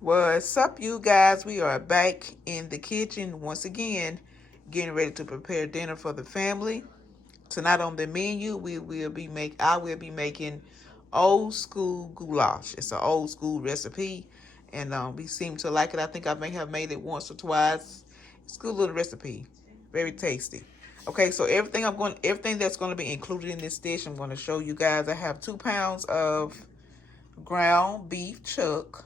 What's up, you guys? We are back in the kitchen once again, getting ready to prepare dinner for the family. Tonight on the menu, I will be making old school goulash. It's an old school recipe, and we seem to like it. I think I may have made it once or twice. It's a good little recipe, very tasty. Okay, so everything that's going to be included in this dish, I'm going to show you guys. I have 2 pounds of ground beef chuck.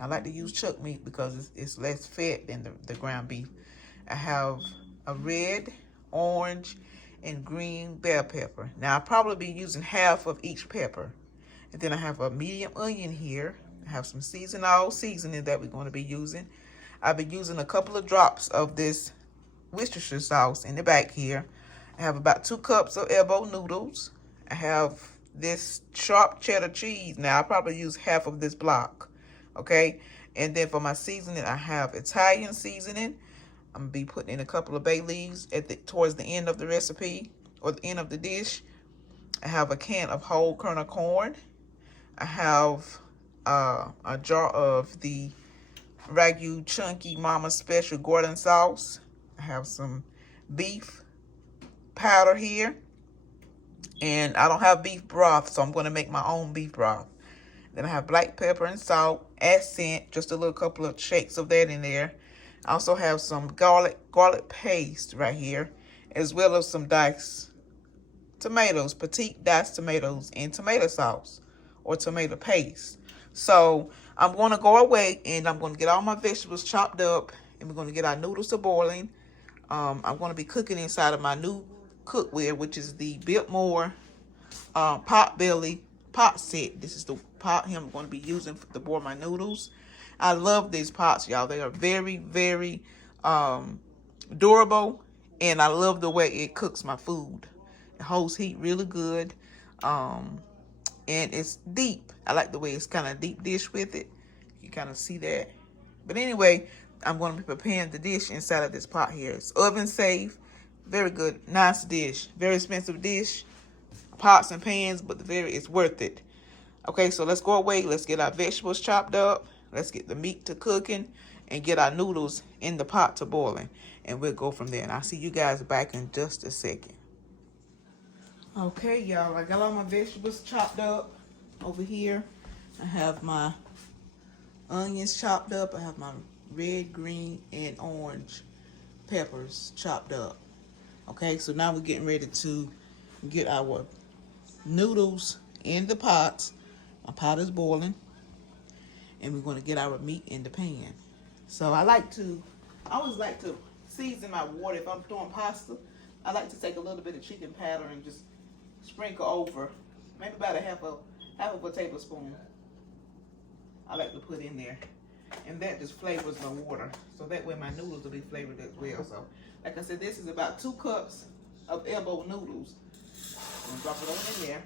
I like to use chuck meat because it's less fat than the ground beef. I have a red, orange, and green bell pepper. Now, I'll probably be using half of each pepper. And then I have a medium onion here. I have some all seasoning that we're going to be using. I've been using a couple of drops of this Worcestershire sauce in the back here. I have about 2 cups of elbow noodles. I have this sharp cheddar cheese. Now, I'll probably use half of this block. Okay, and then for my seasoning, I have Italian seasoning. I'm gonna be putting in a couple of bay leaves towards the end of the recipe or the end of the dish. I have a can of whole kernel corn. I have a jar of the Ragu Chunky Mama Special Gordon sauce. I have some beef powder here, and I don't have beef broth, so I'm going to make my own beef broth. Then I have black pepper and salt, accent, just a little couple of shakes of that in there. I also have some garlic paste right here, as well as some diced tomatoes, petite diced tomatoes, and tomato sauce or tomato paste. So I'm going to go away and I'm going to get all my vegetables chopped up, and we're going to get our noodles to boiling. I'm going to be cooking inside of my new cookware, which is the Biltmore pot belly pot set. This is the pot I'm going to be using to boil my noodles. I love these pots, y'all. They are very, very durable, and I love the way it cooks my food. It holds heat really good, and it's deep. I like the way it's kind of deep dish with it. You kind of see that. But anyway, I'm going to be preparing the dish inside of this pot here. It's oven safe, very good, nice dish, very expensive dish. Pots and pans, but it's worth it. Okay, so let's go away. Let's get our vegetables chopped up. Let's get the meat to cooking and get our noodles in the pot to boiling. And we'll go from there. And I'll see you guys back in just a second. Okay, y'all. I got all my vegetables chopped up over here. I have my onions chopped up. I have my red, green, and orange peppers chopped up. Okay, so now we're getting ready to get our noodles in the pot. My pot is boiling, and we're going to get our meat in the pan. So I always like to season my water. If I'm throwing pasta, I like to take a little bit of chicken powder and just sprinkle over, maybe about half of a tablespoon. I like to put in there, and that just flavors my water. So that way my noodles will be flavored as well. So like I said, this is about 2 cups of elbow noodles. I'm gonna drop it on in there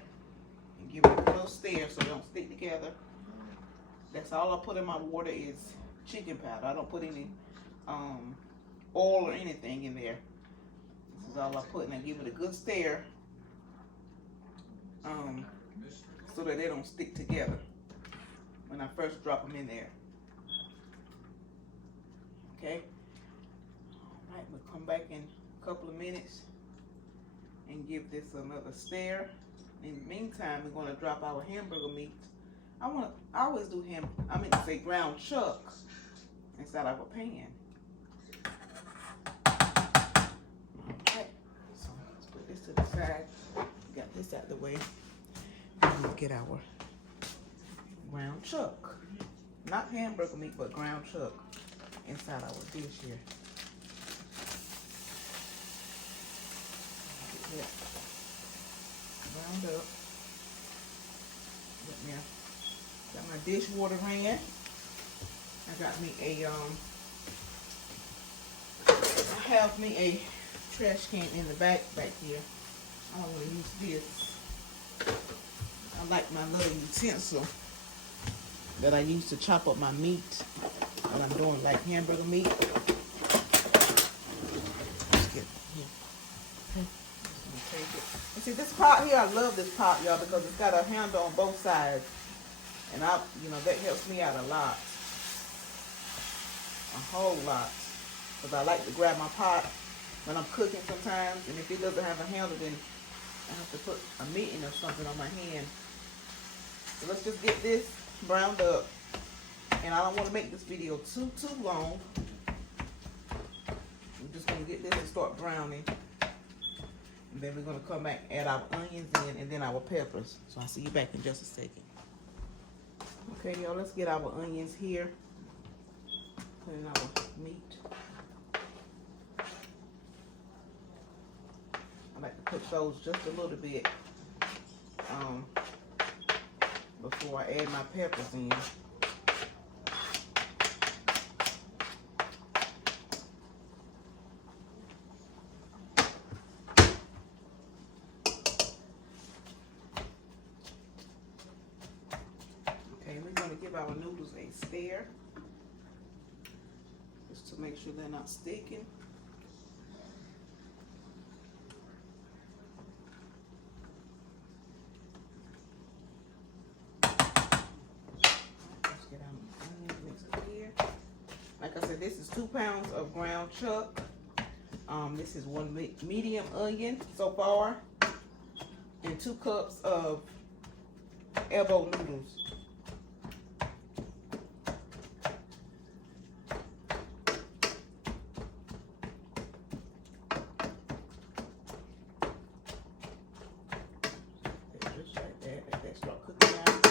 and give it a little stir so they don't stick together. That's all I put in my water is chicken powder. I don't put any oil or anything in there. This is all I put, and I give it a good stir so that they don't stick together when I first drop them in there. Okay. All right, we'll come back in a couple of minutes and give this another stir. In the meantime, we're going to drop our hamburger meat. I always do ground chuck inside of a pan. Alright, so let's put this to the side. Got this out of the way. And we'll get our ground chuck. Not hamburger meat, but ground chuck inside our dish here. Get that ground up. Got my dishwater ran. I got me I have me a trash can in the back here. I don't want to use this. I like my little utensil that I use to chop up my meat when I'm doing like hamburger meat. Let's get here. Okay. Take it. And see this pot here, I love this pot, y'all, because it's got a handle on both sides. And that helps me out a lot. a whole lot. Because I like to grab my pot when I'm cooking sometimes. And if it doesn't have a handle, then I have to put a mitten or something on my hand. So let's just get this browned up. And I don't want to make this video too long. I'm just going to get this and start browning. And then we're going to come back and add our onions in and then our peppers. So I'll see you back in just a second. Okay, y'all, let's get our onions here. Put in our meat. I like to cook those just a little bit before I add my peppers in. Okay, we're going to give our noodles a stir just to make sure they're not sticking. Like I said, this is 2 pounds of ground chuck. This is 1 medium onion so far, and 2 cups of elbow noodles. Just like that. Let that start cooking out.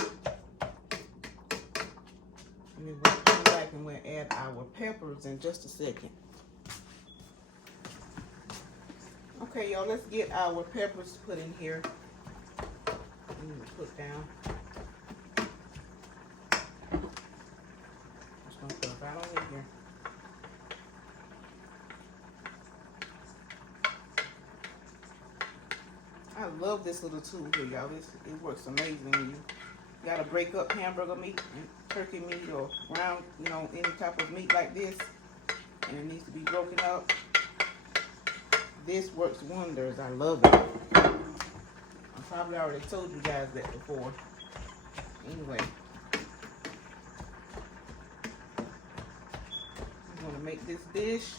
And then we'll come back and we'll add our peppers in just a second. Okay, y'all, let's get our peppers put in here. Put down. Just gonna put it right on in here. I love this little tool here, y'all. It works amazing. You gotta break up hamburger meat and turkey meat or ground, any type of meat like this, and it needs to be broken up. This works wonders. I love it. I probably already told you guys that before. Anyway, I'm going to make this dish.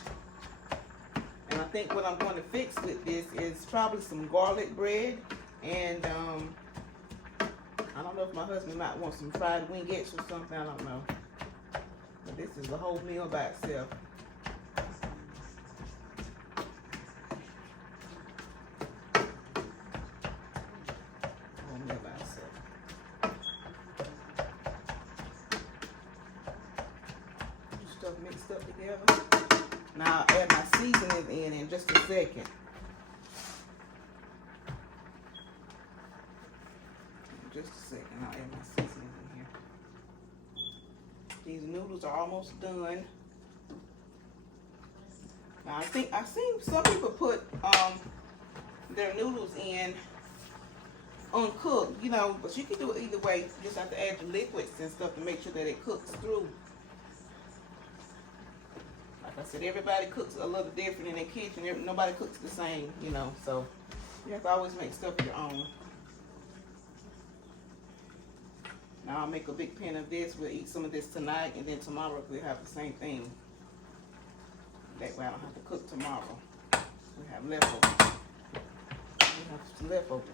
And I think what I'm going to fix with this is probably some garlic bread. And I don't know if my husband might want some fried wingettes or something. I don't know. But this is a whole meal by itself. Stuff mixed up together. Now I'll add my seasonings in just a second. Just a second, I'll add my seasonings in here. These noodles are almost done. Now I've seen some people put their noodles in uncooked, but you can do it either way. You just have to add the liquids and stuff to make sure that it cooks through. Like I said, everybody cooks a little different in their kitchen. Nobody cooks the same, so you have to always make stuff your own. Now I'll make a big pan of this. We'll eat some of this tonight, and then tomorrow we'll have the same thing. That way I don't have to cook tomorrow. We have leftovers. We have some leftovers.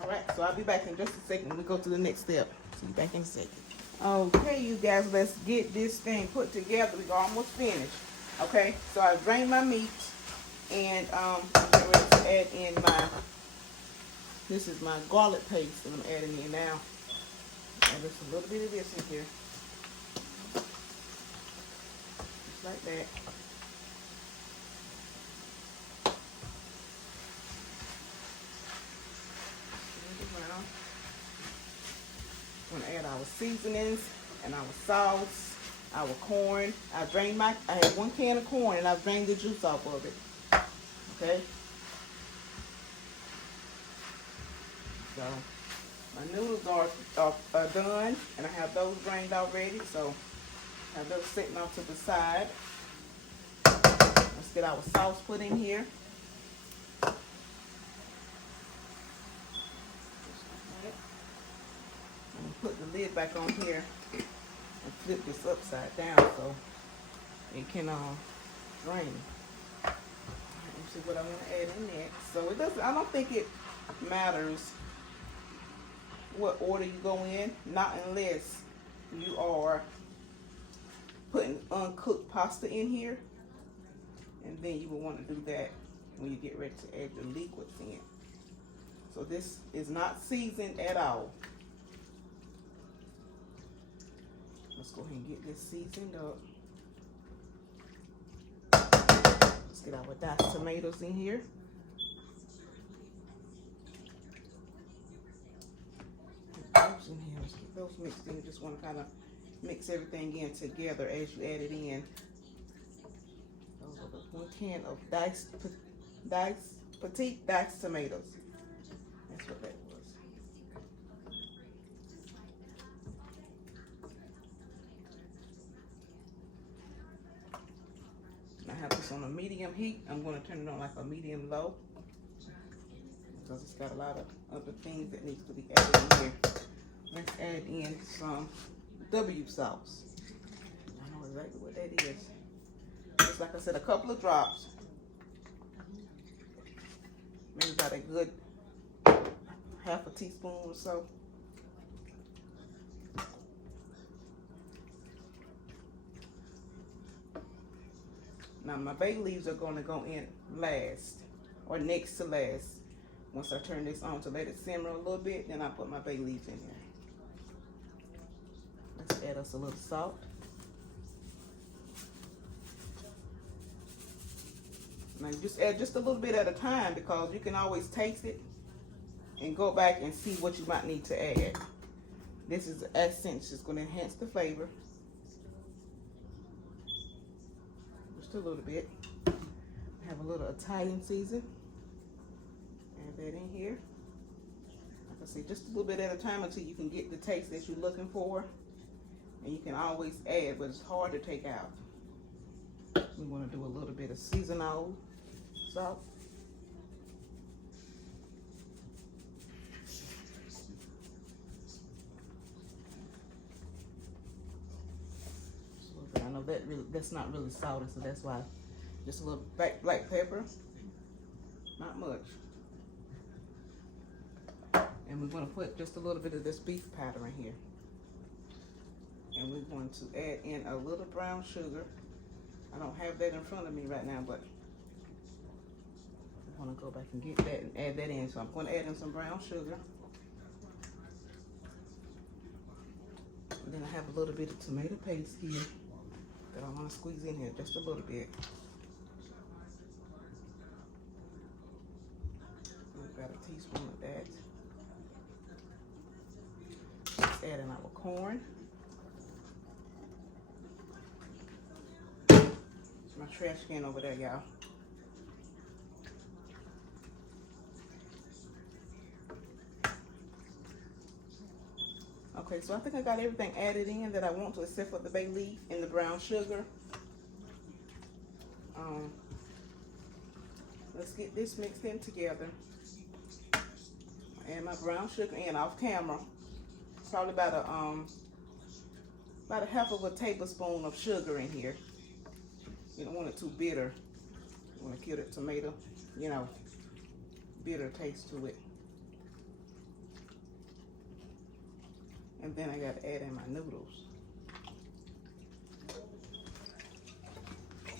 Alright, so I'll be back in just a second when we go to the next step. See you back in a second. Okay, you guys, let's get this thing put together. We're almost finished. Okay, so I drained my meat, and I'm getting ready to add in this is my garlic paste that I'm adding in now. Add just a little bit of this in here. Just like that. We're going to add our seasonings and our sauce, our corn. I had 1 can of corn and I've drained the juice off of it. Okay. So my noodles are done, and I have those drained already. So I have those sitting off to the side. Let's get our sauce put in here. put the lid back on here and flip this upside down so it can drain. Let me see what I want to add in next. So it doesn't. I don't think it matters what order you go in, not unless you are putting uncooked pasta in here, and then you will want to do that when you get ready to add your liquids in. So this is not seasoned at all. Let's go ahead and get this seasoned up. Let's get our diced tomatoes in here. Those in here. Let's get those mixed in. You just want to kind of mix everything in together as you add it in. Those are the 1 can of petite diced tomatoes. That's what that was. I have this on a medium heat. I'm going to turn it on like a medium low because it's got a lot of other things that needs to be added in here. Let's add in some W sauce. I know exactly what that is. Just like I said, a couple of drops. Maybe about a good half a teaspoon or so. Now my bay leaves are going to go in last, or next to last. Once I turn this on to let it simmer a little bit, then I put my bay leaves in there. Let's add us a little salt. Now you just add just a little bit at a time because you can always taste it and go back and see what you might need to add. This is the essence. It's going to enhance the flavor. Just a little bit. Have a little Italian season. Add that in here. Like I said, just a little bit at a time until you can get the taste that you're looking for. And you can always add, but it's hard to take out. We want to do a little bit of seasonal salt. I know that's not really salty, so that's why. Just a little black pepper, not much. And we're going to put just a little bit of this beef powder in here. And we're going to add in a little brown sugar. I don't have that in front of me right now, but I want to go back and get that and add that in. So I'm going to add in some brown sugar. And then I have a little bit of tomato paste here that I want to squeeze in here just a little bit. We've got a teaspoon of that. Let's add in our corn. My trash can over there, y'all. Okay, so I think I got everything added in that I want to, except for the bay leaf and the brown sugar. Let's get this mixed in together. And my brown sugar in off camera. Probably about a half of a tablespoon of sugar in here. You don't want it too bitter. You want to kill that tomato, you know, bitter taste to it. And then I got to add in my noodles.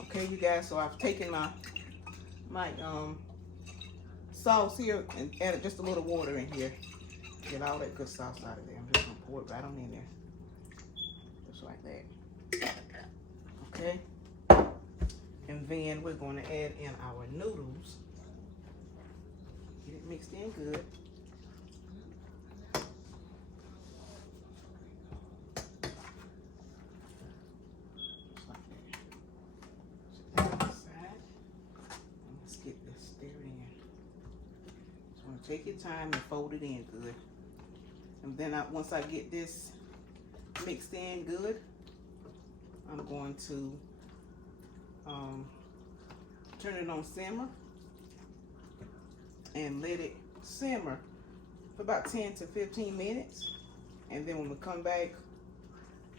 Okay, you guys, so I've taken my sauce here and added just a little water in here. Get all that good sauce out of there. I'm just going to pour it right on in there. Just like that. Okay. And then we're going to add in our noodles. Get it mixed in good. Just like that. Set that aside. And let's get this stirred in. Just want to take your time and fold it in good. And then once I get this mixed in good, I'm going to turn it on simmer and let it simmer for about 10 to 15 minutes. And then when we come back,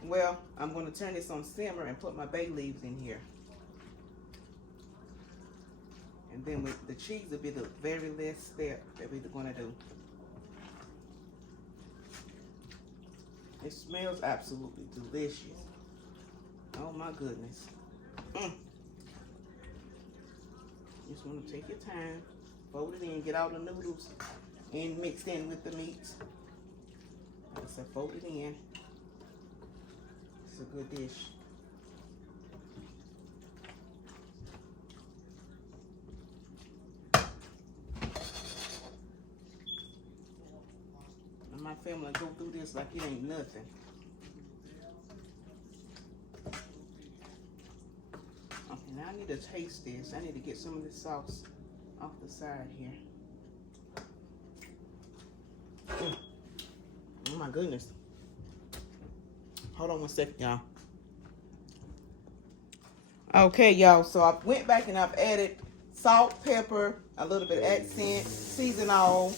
well, I'm going to turn this on simmer and put my bay leaves in here. And then with the cheese will be the very last step that we're going to do. It smells absolutely delicious. Oh my goodness. Just want to take your time, fold it in, get all the noodles and mixed in with the meats. Like I said, fold it in. It's a good dish. And my family go through this like it ain't nothing. Okay, now I need to taste this. I need to get some of this sauce off the side here. Oh my goodness. Hold on one second, y'all. Okay, y'all, so I went back and I've added salt, pepper, a little bit of accent, season oil,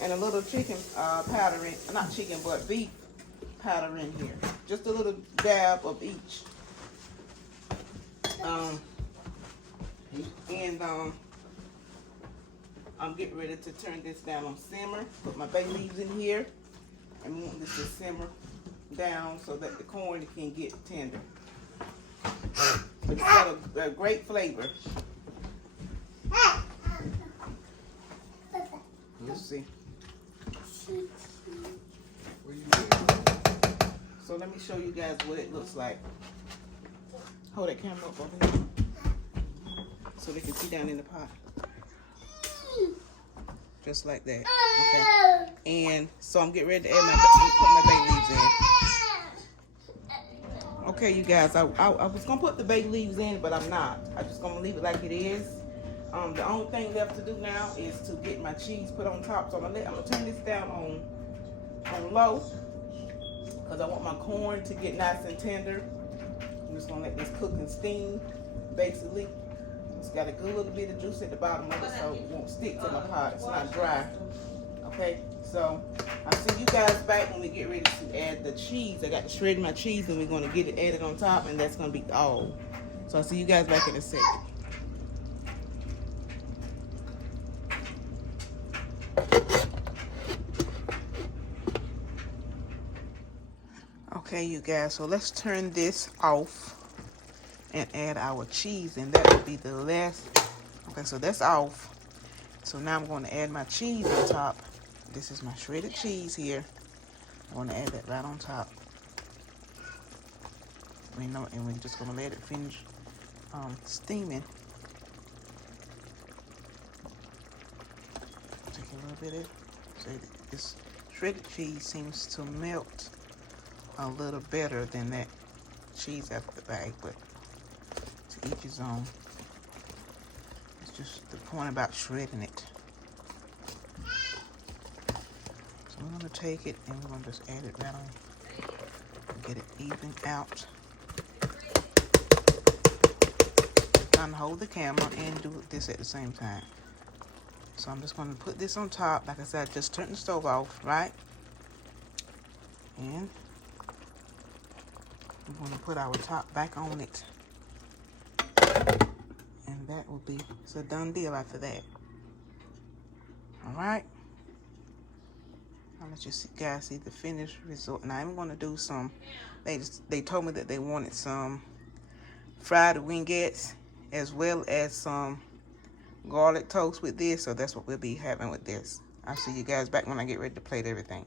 and a little chicken powder in, not chicken, but beef powder in here. Just a little dab of each. I'm getting ready to turn this down on simmer. Put my bay leaves in here. And we want this to simmer down so that the corn can get tender. But it's got a great flavor. Let's see. So let me show you guys what it looks like. Hold that camera up over here so they can see down in the pot. Just like that. Okay. And so I'm getting ready to add put my bay leaves in. Okay, you guys, I was gonna put the bay leaves in, but I'm not. I'm just gonna leave it like it is. The only thing left to do now is to get my cheese put on top. So I'm gonna turn this down on low because I want my corn to get nice and tender. I'm just gonna let this cook and steam, basically. It's got a good little bit of juice at the bottom of it, so it won't stick to my pot. It's not dry. Okay, so I'll see you guys back when we get ready to add the cheese. I got to shred my cheese and we're going to get it added on top, and that's going to be all. So I'll see you guys back in a second. Okay, you guys, so let's turn this off and add our cheese, and that will be the last. Okay, so that's off. So now I'm going to add my cheese on top. This is my shredded cheese here. I'm going to add that right on top. And we're just going to let it finish steaming. Take a little bit of, so this shredded cheese seems to melt a little better than that cheese out of the bag, but to each his own. It's just the point about shredding it. So we're going to take it and we're going to just add it right on and get it even out. Trying to hold the camera and do this at the same time. So I'm just going to put this on top. Like I said, I just turned the stove off, right? And I'm going to put our top back on it. And that will be, it's a done deal after that. All right. I'll let you guys see the finished result. Now I'm going to do some, they told me that they wanted some fried wingettes as well as some garlic toast with this. So that's what we'll be having with this. I'll see you guys back when I get ready to plate everything.